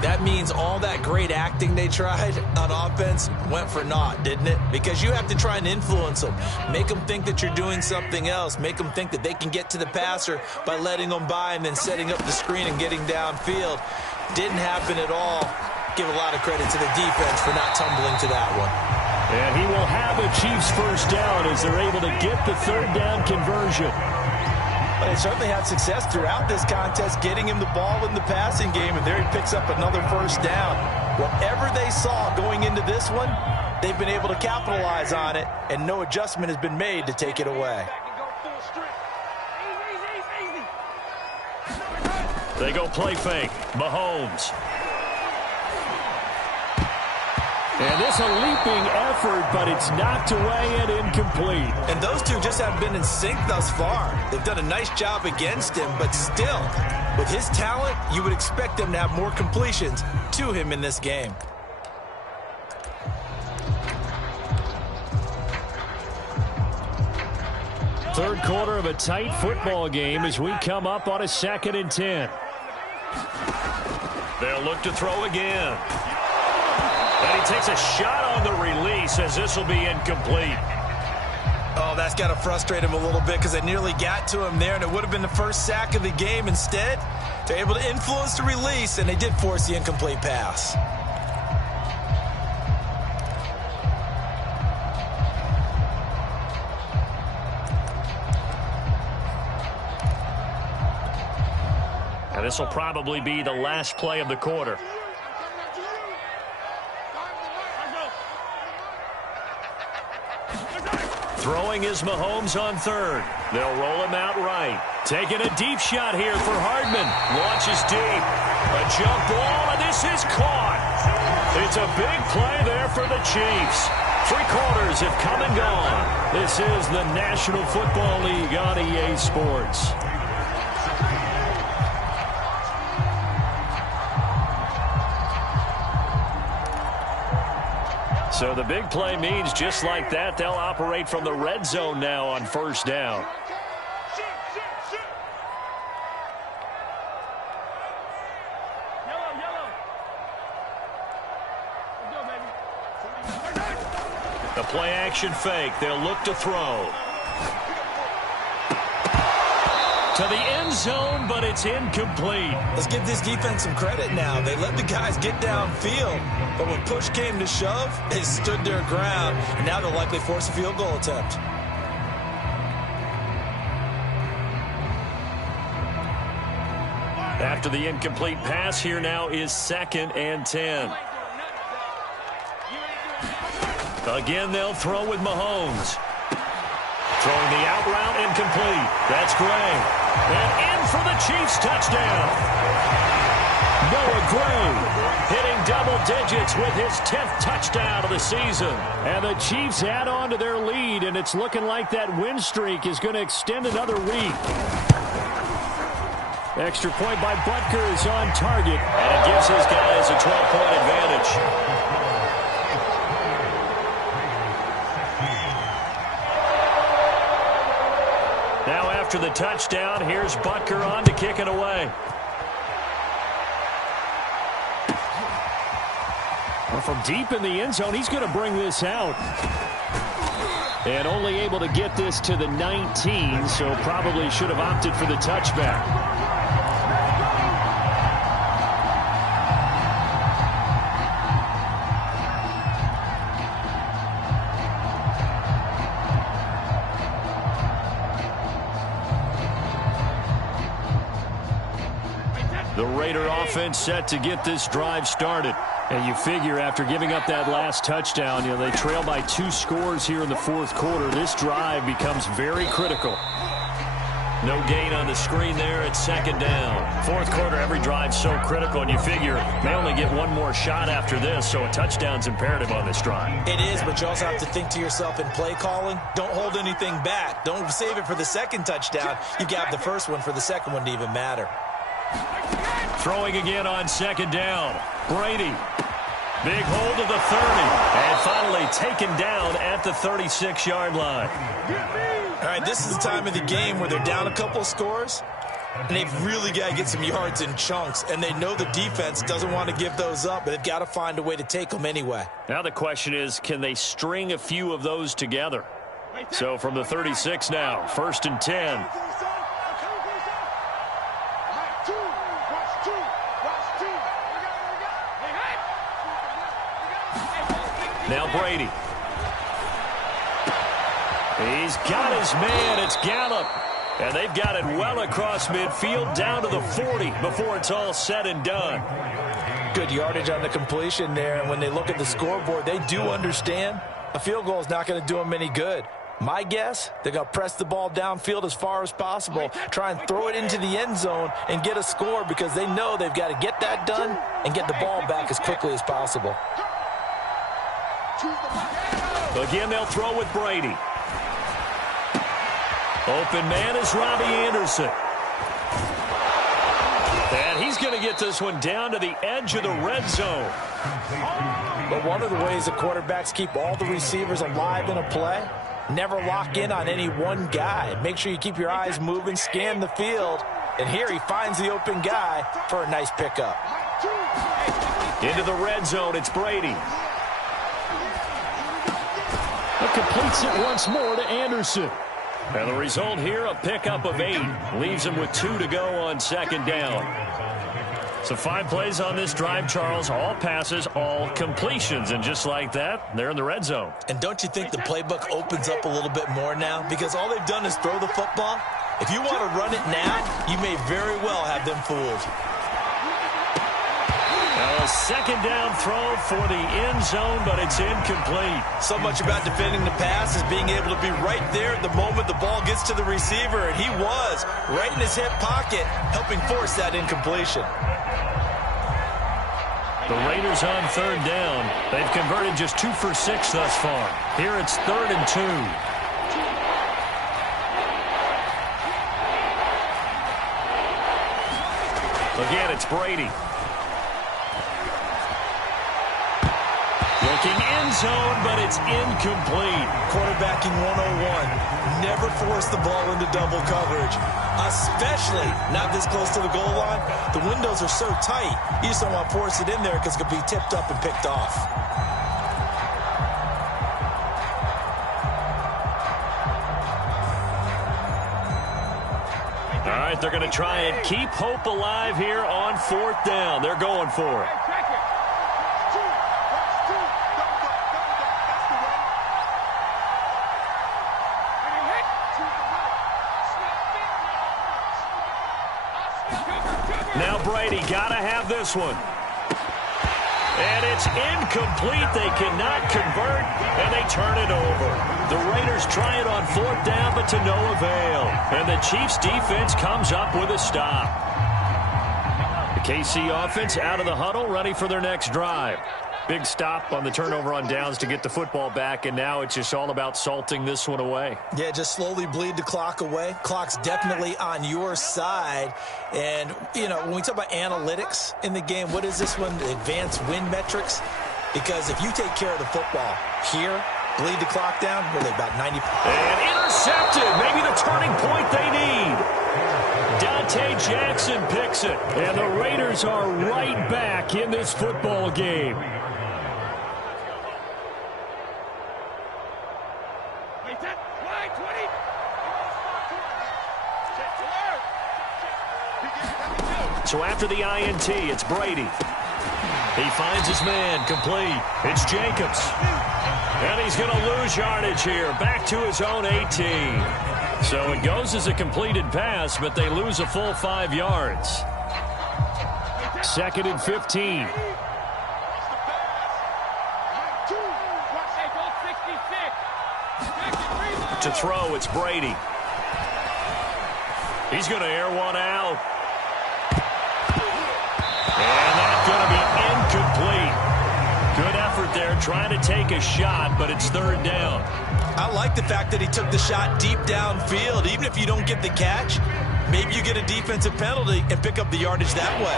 That means all that great acting they tried on offense went for naught, didn't it? Because you have to try and influence them. Make them think that you're doing something else. Make them think that they can get to the passer by letting them by and then setting up the screen and getting downfield. Didn't happen at all. Give a lot of credit to the defense for not tumbling to that one. And he will have a Chiefs first down as they're able to get the third down conversion. But they certainly had success throughout this contest, getting him the ball in the passing game, and there he picks up another first down. Whatever they saw going into this one, they've been able to capitalize on it, and no adjustment has been made to take it away. They go play fake. Mahomes. And this a leaping effort, but it's knocked away and incomplete. And those two just haven't been in sync thus far. They've done a nice job against him, but still, with his talent, you would expect them to have more completions to him in this game. Third quarter of a tight football game as we come up on a 2nd and 10. They'll look to throw again. And he takes a shot on the release as this will be incomplete. Oh, that's got to frustrate him a little bit because they nearly got to him there, and it would have been the first sack of the game. Instead, they're able to influence the release, and they did force the incomplete pass. And this will probably be the last play of the quarter. Throwing is Mahomes on third. They'll roll him out right. Taking a deep shot here for Hardman. Launches deep. A jump ball, and this is caught. It's a big play there for the Chiefs. 3 quarters have come and gone. This is the National Football League on EA Sports. So the big play means just like that, they'll operate from the red zone now on first down. The play action fake. They'll look to throw. To the end zone, but it's incomplete. Let's give this defense some credit now. They let the guys get downfield, but when push came to shove, they stood their ground, and now they'll likely force a field goal attempt. After the incomplete pass, here now is 2nd and 10. Again, they'll throw with Mahomes. Throwing the out route, incomplete. That's Gray. And in for the Chiefs touchdown. Noah Gray hitting double digits with his 10th touchdown of the season. And the Chiefs add on to their lead, and it's looking like that win streak is going to extend another week. Extra point by Butker is on target, and it gives his guys a 12-point advantage. Now after the touchdown, here's Butker on to kick it away. Well, from deep in the end zone, he's going to bring this out. And only able to get this to the 19, so probably should have opted for the touchback. The Raider offense set to get this drive started. And you figure after giving up that last touchdown, they trail by 2 scores here in the 4th quarter. This drive becomes very critical. No gain on the screen there at 2nd down. 4th quarter, every drive's so critical, and you figure they only get one more shot after this, so a touchdown's imperative on this drive. It is, but you also have to think to yourself in play calling, don't hold anything back. Don't save it for the 2nd touchdown. You got the first one for the 2nd one to even matter. Throwing again on 2nd down. Brady. Big hold of the 30. And finally taken down at the 36-yard line. All right, this is the time of the game where they're down a couple of scores, and they've really got to get some yards in chunks, and they know the defense doesn't want to give those up, but they've got to find a way to take them anyway. Now the question is, can they string a few of those together? So from the 36 now, 1st and 10. Now Brady. He's got his man. It's Gallup. And they've got it well across midfield down to the 40 before it's all said and done. Good yardage on the completion there. And when they look at the scoreboard, they do understand a field goal is not going to do them any good. My guess, they're going to press the ball downfield as far as possible, try and throw it into the end zone and get a score because they know they've got to get that done and get the ball back as quickly as possible. Again, they'll throw with Brady. Open man is Robbie Anderson. And he's going to get this one down to the edge of the red zone. But one of the ways the quarterbacks keep all the receivers alive in a play, never lock in on any one guy. Make sure you keep your eyes moving, scan the field. And here he finds the open guy for a nice pickup. Into the red zone, it's Brady. It completes it once more to Anderson. And the result here, a pickup of 8. Leaves him with 2 to go on 2nd down. So 5 plays on this drive, Charles. All passes, all completions. And just like that, they're in the red zone. And don't you think the playbook opens up a little bit more now? Because all they've done is throw the football. If you want to run it now, you may very well have them fooled. Now a 2nd down throw for the end zone, but it's incomplete. So much about defending the pass is being able to be right there at the moment the ball gets to the receiver, and he was right in his hip pocket, helping force that incompletion. The Raiders on 3rd down. They've converted just 2 for 6 thus far. Here it's 3rd and 2. Again, it's Brady. Looking end zone, but it's incomplete. Quarterbacking 101. Never force the ball into double coverage, especially not this close to the goal line. The windows are so tight, you just don't want to force it in there because it could be tipped up and picked off. All right, they're going to try and keep hope alive here on 4th down. They're going for it. Now Brady got to have this one. And it's incomplete. They cannot convert, and they turn it over. The Raiders try it on 4th down, but to no avail. And the Chiefs defense comes up with a stop. The KC offense out of the huddle, ready for their next drive. Big stop on the turnover on downs to get the football back, and now it's just all about salting this one away. Yeah, just slowly bleed the clock away. Clock's definitely on your side. And, you know, when we talk about analytics in the game, what is this one? Advanced win metrics? Because if you take care of the football here, bleed the clock down, what are they, about 90? And intercepted. Maybe the turning point they need. Dante Jackson picks it. And the Raiders are right back in this football game. So after the INT, it's Brady. He finds his man, complete. It's Jacobs. And he's going to lose yardage here, back to his own 18. So it goes as a completed pass, but they lose a full 5 yards. 2nd and 15. To throw, it's Brady. He's going to air one out. And that's going to be incomplete. Good effort there, trying to take a shot, but it's 3rd down. I like the fact that he took the shot deep downfield. Even if you don't get the catch, maybe you get a defensive penalty and pick up the yardage that way.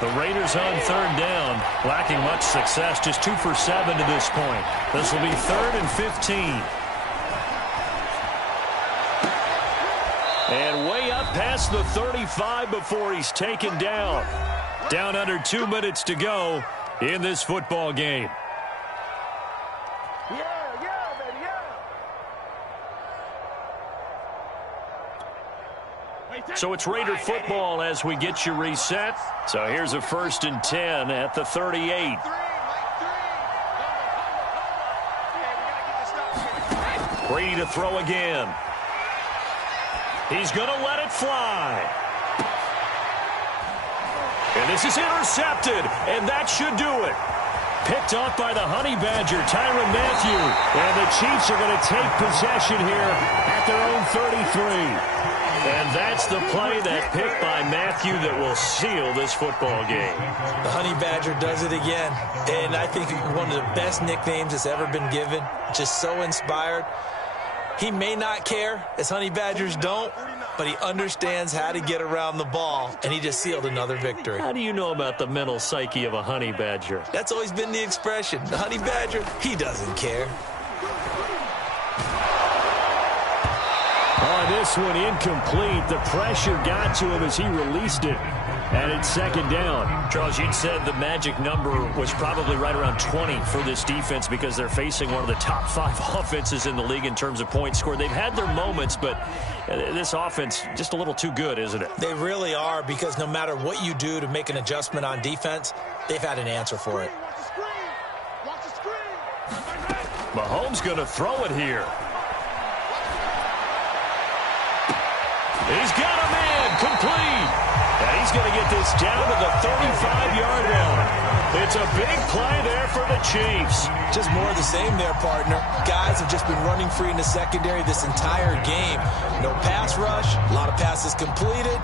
The Raiders on third down, lacking much success, just 2 for 7 to this point. This will be 3rd and 15. And way up past the 35 before he's taken down. Down under 2 minutes to go in this football game. So it's Raider football as we get you reset. So here's a 1st and 10 at the 38. Brady to throw again. He's going to let it fly. And this is intercepted, and that should do it. Picked off by the Honey Badger, Tyrann Mathieu. And the Chiefs are going to take possession here at their own 33. And that's the play, that pick by Mathieu, that will seal this football game. The Honey Badger does it again. And I think one of the best nicknames that's ever been given. Just so inspired. He may not care, as Honey Badgers don't, but he understands how to get around the ball, and he just sealed another victory. How do you know about the mental psyche of a Honey Badger? That's always been the expression. The Honey Badger, he doesn't care. On this one, incomplete. The pressure got to him as he released it. And it's 2nd down. Charles, you'd said the magic number was probably right around 20 for this defense because they're facing one of the top 5 offenses in the league in terms of points scored. They've had their moments, but this offense just a little too good, isn't it? They really are, because no matter what you do to make an adjustment on defense, they've had an answer for it. Mahomes going to throw it here. He's got a man, complete. And he's going to get this down to the 35-yard line. It's a big play there for the Chiefs. Just more of the same there, partner. Guys have just been running free in the secondary this entire game. No pass rush, a lot of passes completed.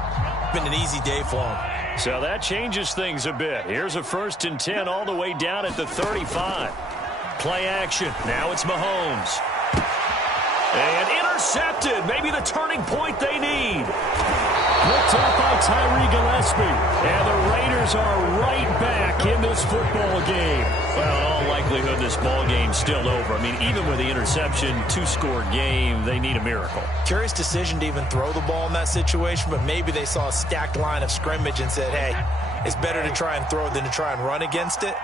Been an easy day for them. So that changes things a bit. Here's a 1st and 10 all the way down at the 35. Play action. Now it's Mahomes. And intercepted. Maybe the turning point they need. Picked up by Tyree Gillespie. And the Raiders are right back in this football game. Well, in all likelihood, this ball game's still over. I mean, even with the interception, 2-score game, they need a miracle. Curious decision to even throw the ball in that situation, but maybe they saw a stacked line of scrimmage and said, hey, it's better to try and throw than to try and run against it.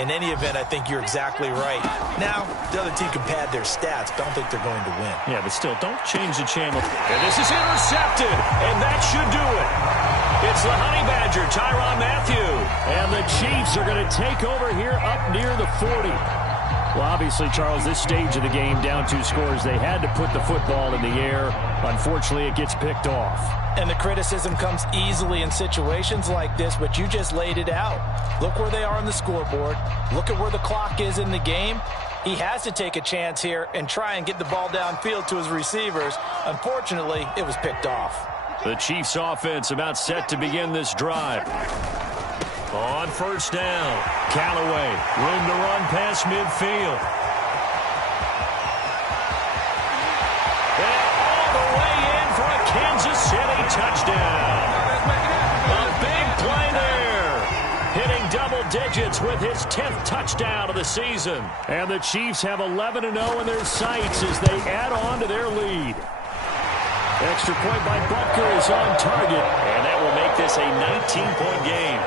In any event, I think you're exactly right. Now, the other team can pad their stats, but I don't think they're going to win. Yeah, but still, don't change the channel. And this is intercepted, and that should do it. It's the Honey Badger, Tyrann Mathieu. And the Chiefs are going to take over here up near the 40. Well, obviously, Charles, this stage of the game, down 2 scores, they had to put the football in the air. Unfortunately, it gets picked off. And the criticism comes easily in situations like this, but you just laid it out. Look where they are on the scoreboard. Look at where the clock is in the game. He has to take a chance here and try and get the ball downfield to his receivers. Unfortunately, it was picked off. The Chiefs offense about set to begin this drive. On 1st down, Callaway, room to run past midfield. And all the way in for a Kansas City touchdown. A big play there. Hitting double digits with his 10th touchdown of the season. And the Chiefs have 11-0 in their sights as they add on to their lead. Extra point by Butker is on target, and that will make this a 19-point game.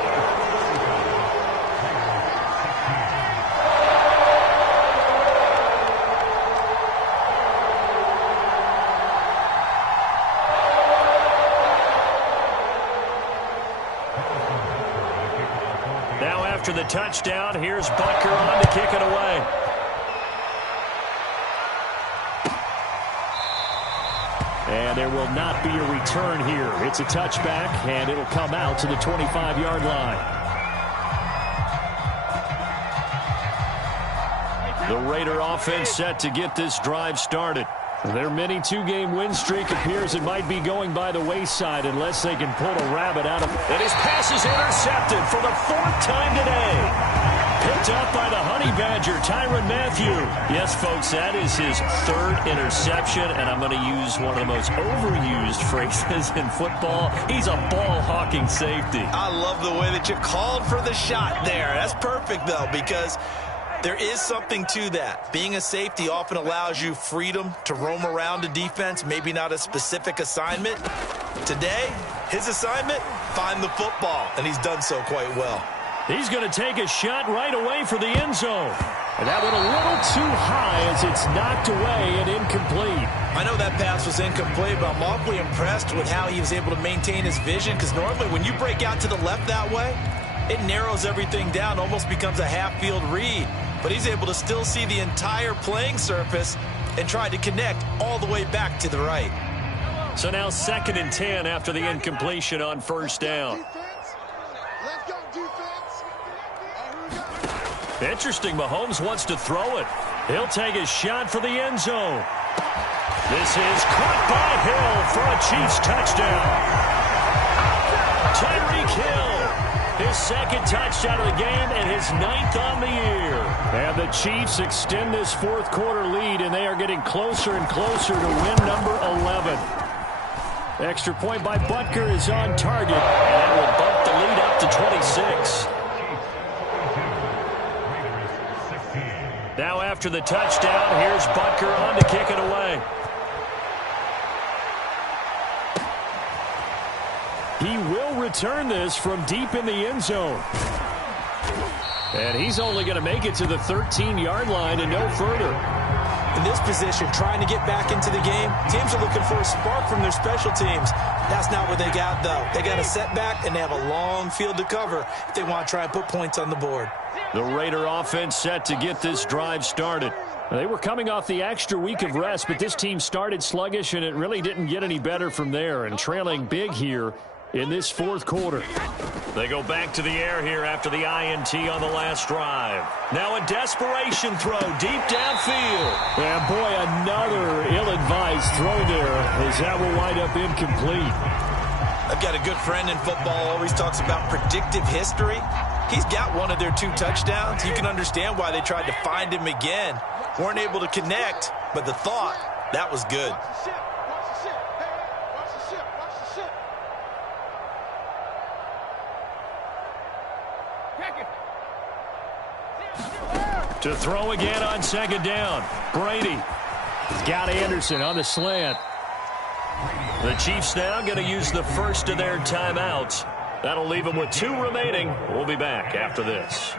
Now after the touchdown, here's Butker on to kick it away. And there will not be a return here. It's a touchback, and it'll come out to the 25-yard line. The Raider offense set to get this drive started. Their mini 2-game win streak appears it might be going by the wayside unless they can pull a rabbit out of it. And his pass is intercepted for the 4th time today. Picked up by the Honey Badger, Tyrann Mathieu. Yes, folks, that is his third interception, and I'm going to use one of the most overused phrases in football. He's a ball-hawking safety. I love the way that you called for the shot there. That's perfect, though, because there is something to that. Being a safety often allows you freedom to roam around a defense, maybe not a specific assignment. Today, his assignment, find the football, and he's done so quite well. He's going to take a shot right away for the end zone. And that went a little too high as it's knocked away and incomplete. I know that pass was incomplete, but I'm awfully impressed with how he was able to maintain his vision, because normally when you break out to the left that way, it narrows everything down, almost becomes a half-field read. But he's able to still see the entire playing surface and try to connect all the way back to the right. So now 2nd and 10 after the incompletion on first down. Let's go, defense. Interesting, Mahomes wants to throw it. He'll take a shot for the end zone. This is caught by Hill for a Chiefs touchdown. Tyreek Hill, his 2nd touchdown of the game and his 9th on the year. And the Chiefs extend this 4th quarter lead, and they are getting closer and closer to win number 11. Extra point by Butker is on target, and that will bump the lead up to 26. Now after the touchdown, here's Butker on to kick it away. He will return this from deep in the end zone. And he's only going to make it to the 13-yard line and no further. In this position, trying to get back into the game, teams are looking for a spark from their special teams. That's not what they got, though. They got a setback, and they have a long field to cover if they want to try and put points on the board. The Raider offense set to get this drive started. They were coming off the extra week of rest, but this team started sluggish, and it really didn't get any better from there, and trailing big here in this 4th quarter. They go back to the air here after the INT on the last drive. Now a desperation throw deep downfield. And boy, another ill-advised throw there as that will wind up incomplete. I've got a good friend in football, always talks about predictive history. He's got one of their 2 touchdowns. You can understand why they tried to find him again. Weren't able to connect, but the thought, that was good. To throw again on 2nd down. Brady. He's got Anderson on the slant. The Chiefs now going to use the first of their timeouts. That'll leave them with 2 remaining. We'll be back after this.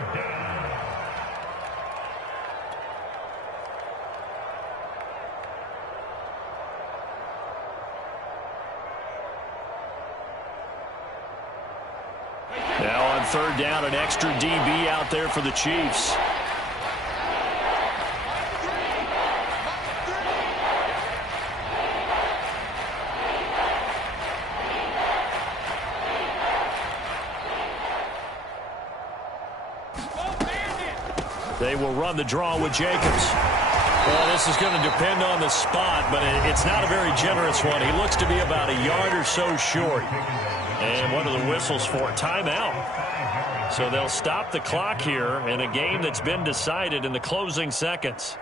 Now on 3rd down, an extra DB out there for the Chiefs. They will run the draw with Jacobs. Well, this is going to depend on the spot, but it's not a very generous one. He looks to be about a yard or so short. And what are the whistles for? Timeout. So they'll stop the clock here in a game that's been decided in the closing seconds.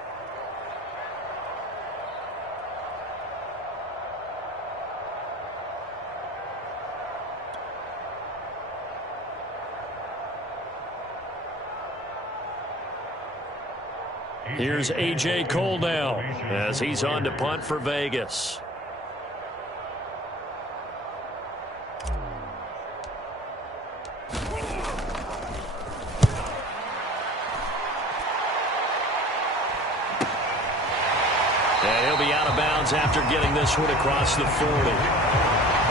Here's A.J. Cole now as he's on to punt for Vegas. And he'll be out of bounds after getting this one across the 40.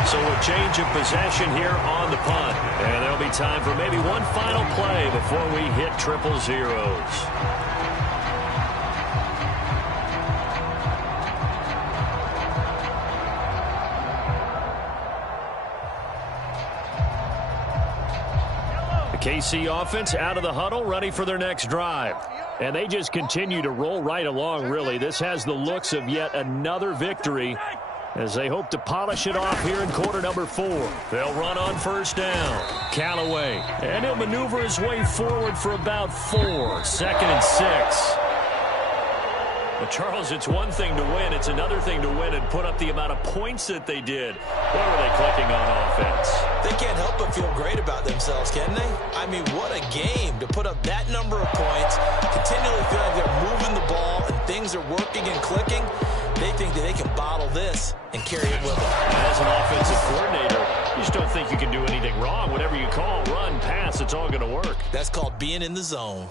So a change of possession here on the punt. And there'll be time for maybe one final play before we hit 000s. KC offense out of the huddle, ready for their next drive. And they just continue to roll right along, really. This has the looks of yet another victory as they hope to polish it off here in quarter number 4. They'll run on first down. Callaway, and he'll maneuver his way forward for about 4. 2nd and 6. Well, Charles, it's one thing to win. It's another thing to win and put up the amount of points that they did. Where were they clicking on offense? They can't help but feel great about themselves, can they? I mean, what a game to put up that number of points, continually feel like they're moving the ball and things are working and clicking. They think that they can bottle this and carry it with them. As an offensive coordinator, you just don't think you can do anything wrong. Whatever you call, run, pass, it's all going to work. That's called being in the zone.